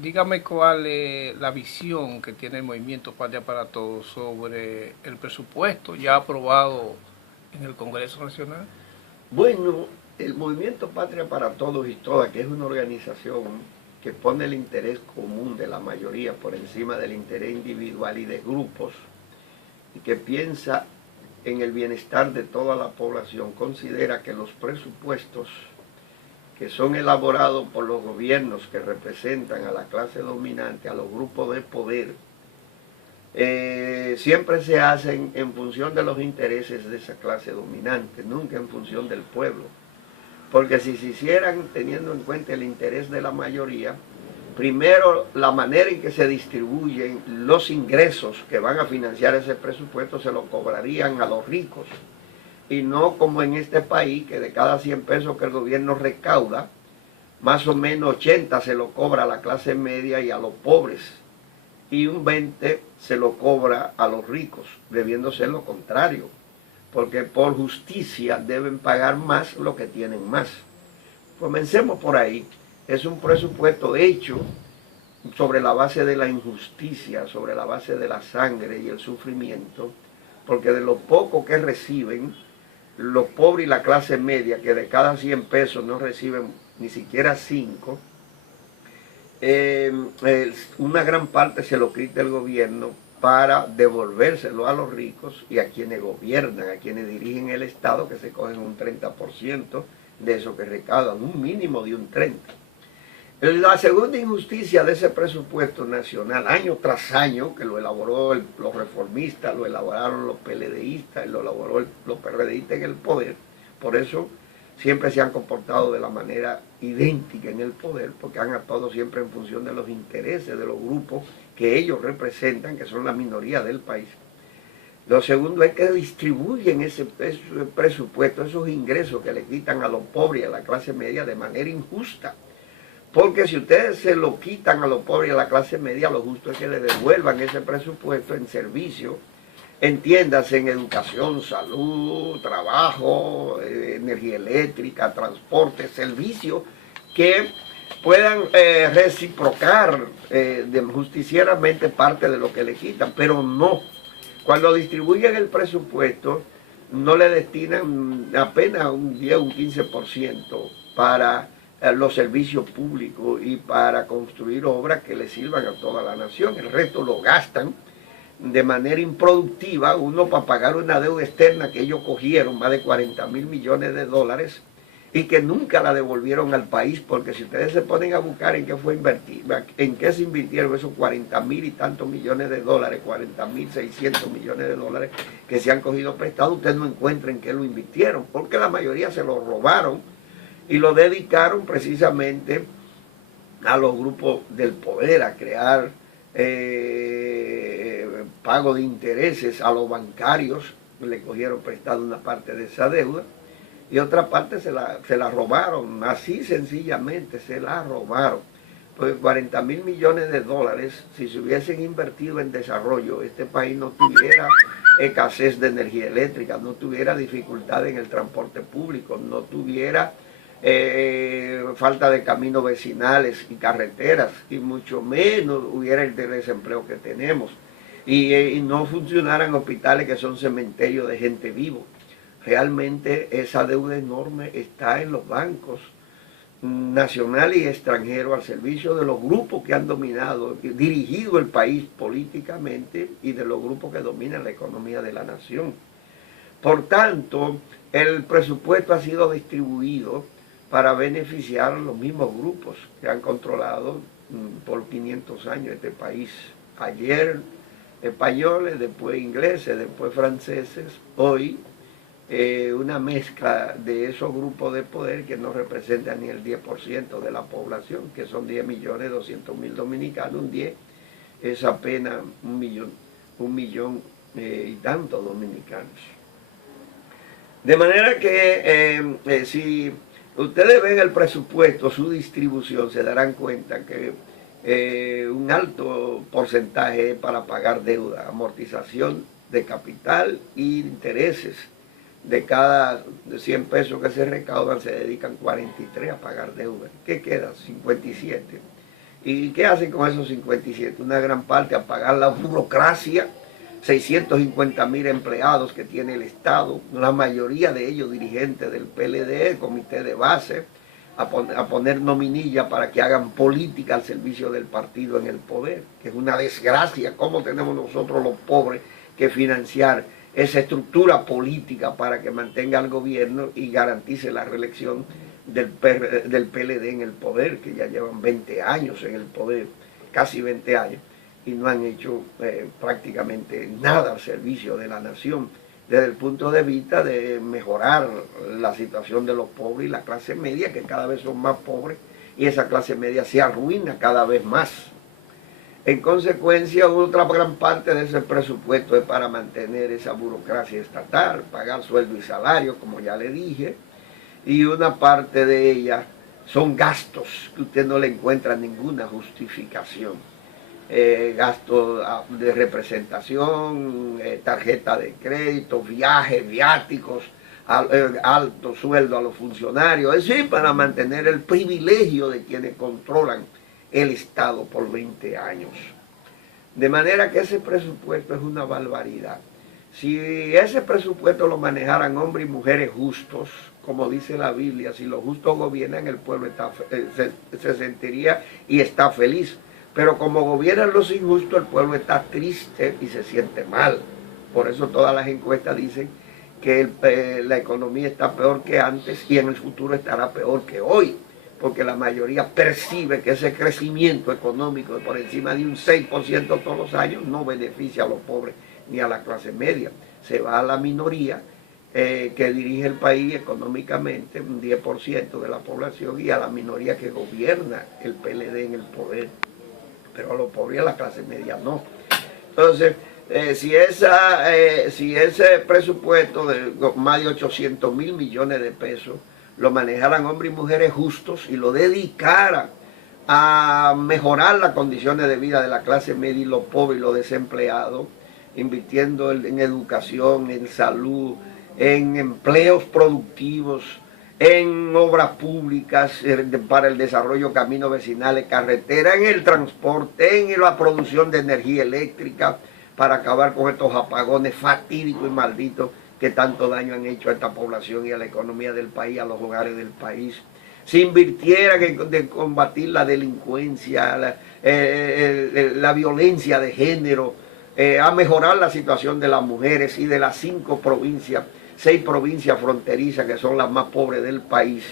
Dígame cuál es la visión que tiene el Movimiento Patria para Todos sobre el presupuesto ya aprobado en el Congreso Nacional. Bueno, el Movimiento Patria para Todos y Todas, que es una organización que pone el interés común de la mayoría por encima del interés individual y de grupos, y que piensa en el bienestar de toda la población, considera que los presupuestos que son elaborados por los gobiernos que representan a la clase dominante, a los grupos de poder, siempre se hacen en función de los intereses de esa clase dominante, nunca en función del pueblo. Porque si se hicieran teniendo en cuenta el interés de la mayoría, primero la manera en que se distribuyen los ingresos que van a financiar ese presupuesto se lo cobrarían a los ricos. Y no como en este país, que de cada 100 pesos que el gobierno recauda, más o menos 80 se lo cobra a la clase media y a los pobres, y un 20 se lo cobra a los ricos, debiendo ser lo contrario, porque por justicia deben pagar más lo que tienen más. Comencemos por ahí. Es un presupuesto hecho sobre la base de la injusticia, sobre la base de la sangre y el sufrimiento, porque de lo poco que reciben, los pobres y la clase media, que de cada 100 pesos no reciben ni siquiera 5, una gran parte se lo quita el gobierno para devolvérselo a los ricos y a quienes gobiernan, a quienes dirigen el Estado, que se cogen un 30% de eso que recaudan, un mínimo de un 30%. La segunda injusticia de ese presupuesto nacional, año tras año, que lo elaboró los reformistas, lo elaboraron los PLDistas, lo elaboró los PRDistas en el poder, por eso siempre se han comportado de la manera idéntica en el poder, porque han actuado siempre en función de los intereses de los grupos que ellos representan, que son la minoría del país. Lo segundo es que distribuyen ese presupuesto, esos ingresos que le quitan a los pobres y a la clase media de manera injusta. Porque si ustedes se lo quitan a los pobres y a la clase media, lo justo es que le devuelvan ese presupuesto en servicio, entiéndase en educación, salud, trabajo, energía eléctrica, transporte, servicios que puedan reciprocar justicieramente parte de lo que le quitan, pero no. Cuando distribuyen el presupuesto, no le destinan apenas un 10 o un 15% para los servicios públicos y para construir obras que le sirvan a toda la nación. El resto lo gastan de manera improductiva, uno para pagar una deuda externa que ellos cogieron, más de 40.000 millones de dólares, y que nunca la devolvieron al país, porque si ustedes se ponen a buscar en qué fue invertir, en qué se invirtieron esos 40.000 y tantos millones de dólares, 40.600 millones de dólares que se han cogido prestados, ustedes no encuentran en qué lo invirtieron, porque la mayoría se lo robaron y lo dedicaron precisamente a los grupos del poder, a crear pago de intereses a los bancarios, le cogieron prestado una parte de esa deuda, y otra parte se la robaron, así sencillamente se la robaron. Pues 40.000 millones de dólares, si se hubiesen invertido en desarrollo, este país no tuviera escasez de energía eléctrica, no tuviera dificultad en el transporte público, no tuviera falta de caminos vecinales y carreteras, y mucho menos hubiera el desempleo que tenemos, y no funcionaran hospitales que son cementerios de gente vivo. Realmente esa deuda enorme está en los bancos nacionales y extranjeros al servicio de los grupos que han dominado, dirigido el país políticamente, y de los grupos que dominan la economía de la nación. Por tanto, el presupuesto ha sido distribuido para beneficiar a los mismos grupos que han controlado por 500 años este país. Ayer españoles, después ingleses, después franceses, hoy una mezcla de esos grupos de poder que no representan ni el 10% de la población, que son 10.200.000 dominicanos, un 10 es apenas un millón y tantos dominicanos. De manera que si ustedes ven el presupuesto, su distribución, se darán cuenta que un alto porcentaje es para pagar deuda, amortización de capital y intereses. De cada 100 pesos que se recaudan, se dedican 43 a pagar deuda. ¿Qué queda? 57. ¿Y qué hacen con esos 57? Una gran parte a pagar la burocracia, 650.000 empleados que tiene el Estado, la mayoría de ellos dirigentes del PLD, comité de base, a poner nominilla para que hagan política al servicio del partido en el poder, que es una desgracia. ¿Cómo tenemos nosotros los pobres que financiar esa estructura política para que mantenga el gobierno y garantice la reelección del PLD en el poder, que ya llevan 20 años en el poder, casi 20 años, y no han hecho prácticamente nada al servicio de la nación, desde el punto de vista de mejorar la situación de los pobres y la clase media, que cada vez son más pobres, y esa clase media se arruina cada vez más. En consecuencia, otra gran parte de ese presupuesto es para mantener esa burocracia estatal, pagar sueldo y salario, como ya le dije, y una parte de ella son gastos que usted no le encuentra ninguna justificación. Gastos de representación, tarjeta de crédito, viajes, viáticos, alto sueldo a los funcionarios, es decir, para mantener el privilegio de quienes controlan el Estado por 20 años. De manera que ese presupuesto es una barbaridad. Si ese presupuesto lo manejaran hombres y mujeres justos, como dice la Biblia, si los justos gobiernan, el pueblo se sentiría y está feliz. Pero como gobiernan los injustos, el pueblo está triste y se siente mal. Por eso todas las encuestas dicen que la economía está peor que antes y en el futuro estará peor que hoy, porque la mayoría percibe que ese crecimiento económico de por encima de un 6% todos los años no beneficia a los pobres ni a la clase media. Se va a la minoría que dirige el país económicamente, un 10% de la población, y a la minoría que gobierna el PLD en el poder. Pero a los pobres y a la clase media no. Entonces, si ese presupuesto de más de 800.000 millones de pesos lo manejaran hombres y mujeres justos y lo dedicaran a mejorar las condiciones de vida de la clase media y los pobres y los desempleados, invirtiendo en educación, en salud, en empleos productivos, en obras públicas para el desarrollo de caminos vecinales, carreteras, en el transporte, en la producción de energía eléctrica, para acabar con estos apagones fatídicos y malditos que tanto daño han hecho a esta población y a la economía del país, a los hogares del país. Si invirtieran en combatir la delincuencia, la violencia de género, a mejorar la situación de las mujeres y de las 6 provincias fronterizas que son las más pobres del país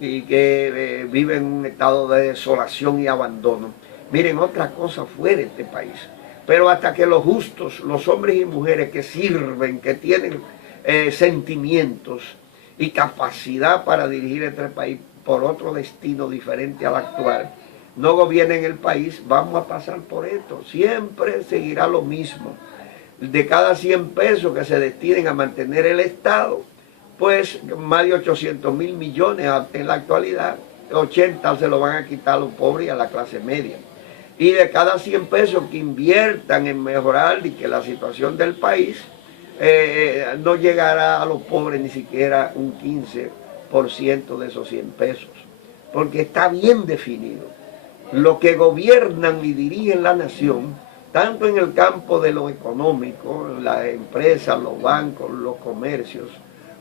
y que viven en un estado de desolación y abandono. Miren, otra cosa fuera este país. Pero hasta que los justos, los hombres y mujeres que sirven, que tienen sentimientos y capacidad para dirigir este país por otro destino diferente al actual, no gobiernen el país, vamos a pasar por esto. Siempre seguirá lo mismo. De cada 100 pesos que se destinen a mantener el Estado, pues más de 800.000 millones en la actualidad, 80 se lo van a quitar a los pobres y a la clase media. Y de cada 100 pesos que inviertan en mejorar y que la situación del país, no llegará a los pobres ni siquiera un 15% de esos 100 pesos. Porque está bien definido. Los que gobiernan y dirigen la nación, tanto en el campo de lo económico, las empresas, los bancos, los comercios,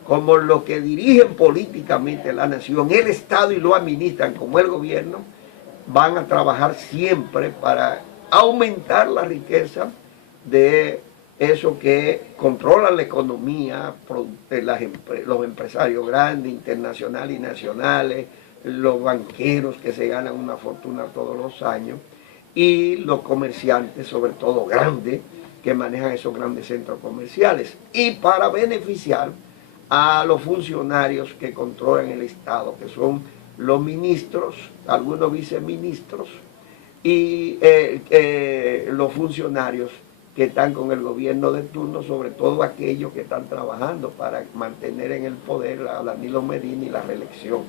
como los que dirigen políticamente la nación, el Estado y lo administran como el gobierno, van a trabajar siempre para aumentar la riqueza de eso que controla la economía, los empresarios grandes, internacionales y nacionales, los banqueros que se ganan una fortuna todos los años, y los comerciantes, sobre todo grandes, que manejan esos grandes centros comerciales, y para beneficiar a los funcionarios que controlan el Estado, que son los ministros, algunos viceministros, y los funcionarios que están con el gobierno de turno, sobre todo aquellos que están trabajando para mantener en el poder a Danilo Medina y la reelección.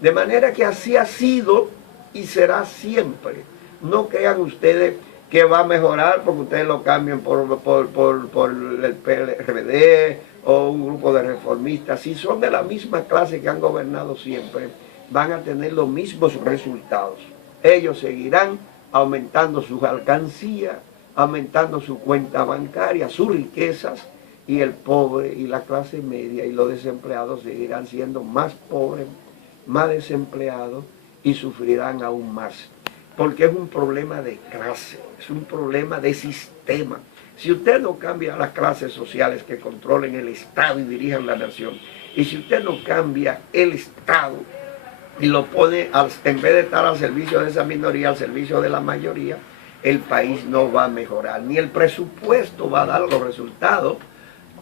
De manera que así ha sido y será siempre. No crean ustedes que va a mejorar porque ustedes lo cambian por el PRD o un grupo de reformistas. Si son de la misma clase que han gobernado siempre, van a tener los mismos resultados. ellos seguirán aumentando sus alcancías, aumentando su cuenta bancaria, sus riquezas, y el pobre y la clase media y los desempleados seguirán siendo más pobres, más desempleados y sufrirán aún más. Porque es un problema de clase, es un problema de sistema. Si usted no cambia las clases sociales que controlen el Estado y dirijan la nación, y si usted no cambia el Estado y lo pone, en vez de estar al servicio de esa minoría, al servicio de la mayoría, el país no va a mejorar, ni el presupuesto va a dar los resultados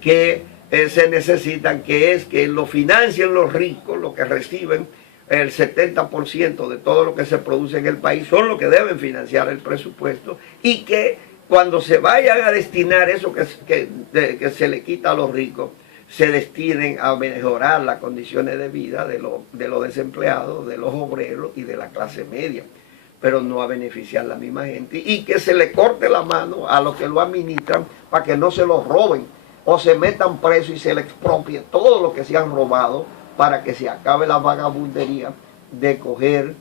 que se necesitan, que es que lo financien los ricos, los que reciben el 70% de todo lo que se produce en el país, son los que deben financiar el presupuesto, y que cuando se vayan a destinar eso que se le quita a los ricos, se destinen a mejorar las condiciones de vida de los desempleados, de los obreros y de la clase media, pero no a beneficiar a la misma gente, y que se le corte la mano a los que lo administran para que no se lo roben o se metan presos y se le expropie todo lo que se han robado, para que se acabe la vagabundería de coger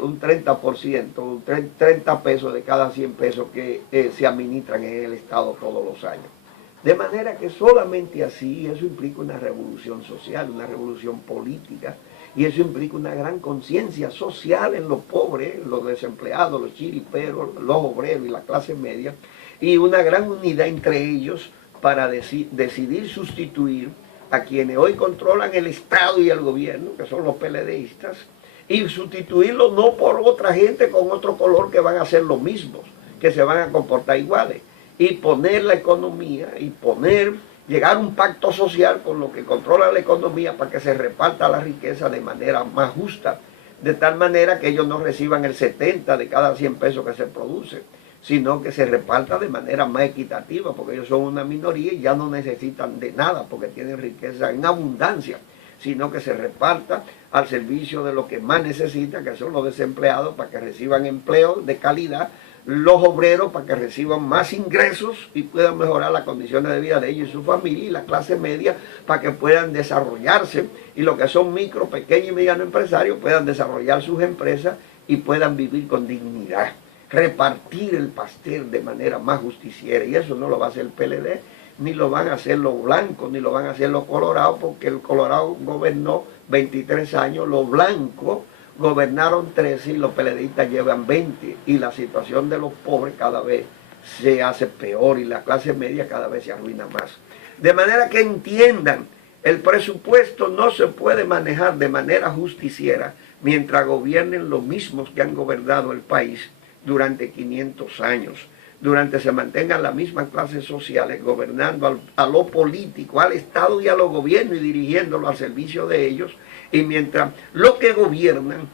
un 30%, 30 pesos de cada 100 pesos que se administran en el Estado todos los años. De manera que solamente así, eso implica una revolución social, una revolución política, y eso implica una gran conciencia social en los pobres, los desempleados, los chiriperos, los obreros y la clase media, y una gran unidad entre ellos para decidir sustituir a quienes hoy controlan el Estado y el gobierno, que son los PLDistas, y sustituirlos no por otra gente con otro color que van a hacer lo mismo, que se van a comportar iguales, y poner la economía, y llegar a un pacto social con lo que controla la economía para que se reparta la riqueza de manera más justa, de tal manera que ellos no reciban el 70 de cada 100 pesos que se produce, sino que se reparta de manera más equitativa, porque ellos son una minoría y ya no necesitan de nada, porque tienen riqueza en abundancia, sino que se reparta al servicio de lo que más necesitan, que son los desempleados, para que reciban empleo de calidad, los obreros para que reciban más ingresos y puedan mejorar las condiciones de vida de ellos y su familia, y la clase media para que puedan desarrollarse, y lo que son micro, pequeños y medianos empresarios puedan desarrollar sus empresas y puedan vivir con dignidad. Repartir el pastel de manera más justiciera, y eso no lo va a hacer el PLD, ni lo van a hacer los blancos, ni lo van a hacer los colorados, porque el Colorado gobernó 23 años, los blancos gobernaron 13 y los PLDistas llevan 20, y la situación de los pobres cada vez se hace peor y la clase media cada vez se arruina más. De manera que entiendan, el presupuesto no se puede manejar de manera justiciera mientras gobiernen los mismos que han gobernado el país durante 500 años, durante se mantengan las mismas clases sociales gobernando a lo político, al Estado y a los gobiernos y dirigiéndolo al servicio de ellos, y mientras los que gobiernan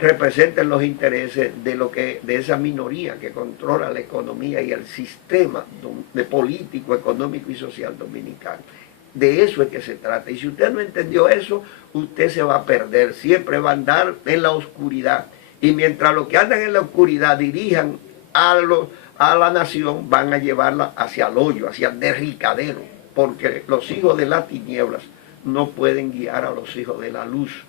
representen los intereses de esa minoría que controla la economía y el sistema de político, económico y social dominicano. De eso es que se trata, y si usted no entendió eso, usted se va a perder, siempre va a andar en la oscuridad. Y mientras los que andan en la oscuridad dirijan a la nación, van a llevarla hacia el hoyo, hacia el derricadero, porque los hijos de las tinieblas no pueden guiar a los hijos de la luz,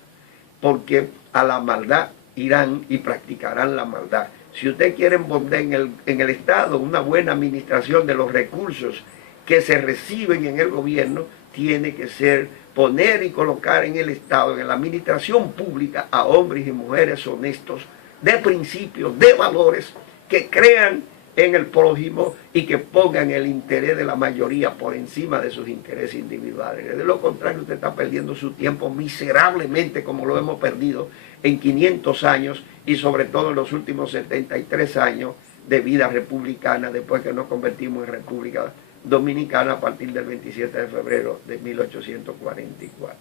porque a la maldad irán y practicarán la maldad. Si usted quiere poner en el Estado una buena administración de los recursos que se reciben en el gobierno, tiene que ser poner y colocar en el Estado, en la administración pública, a hombres y mujeres honestos, de principios, de valores, que crean en el prójimo y que pongan el interés de la mayoría por encima de sus intereses individuales. De lo contrario, usted está perdiendo su tiempo miserablemente, como lo hemos perdido en 500 años y sobre todo en los últimos 73 años de vida republicana, después que nos convertimos en República Dominicana a partir del 27 de febrero de 1844.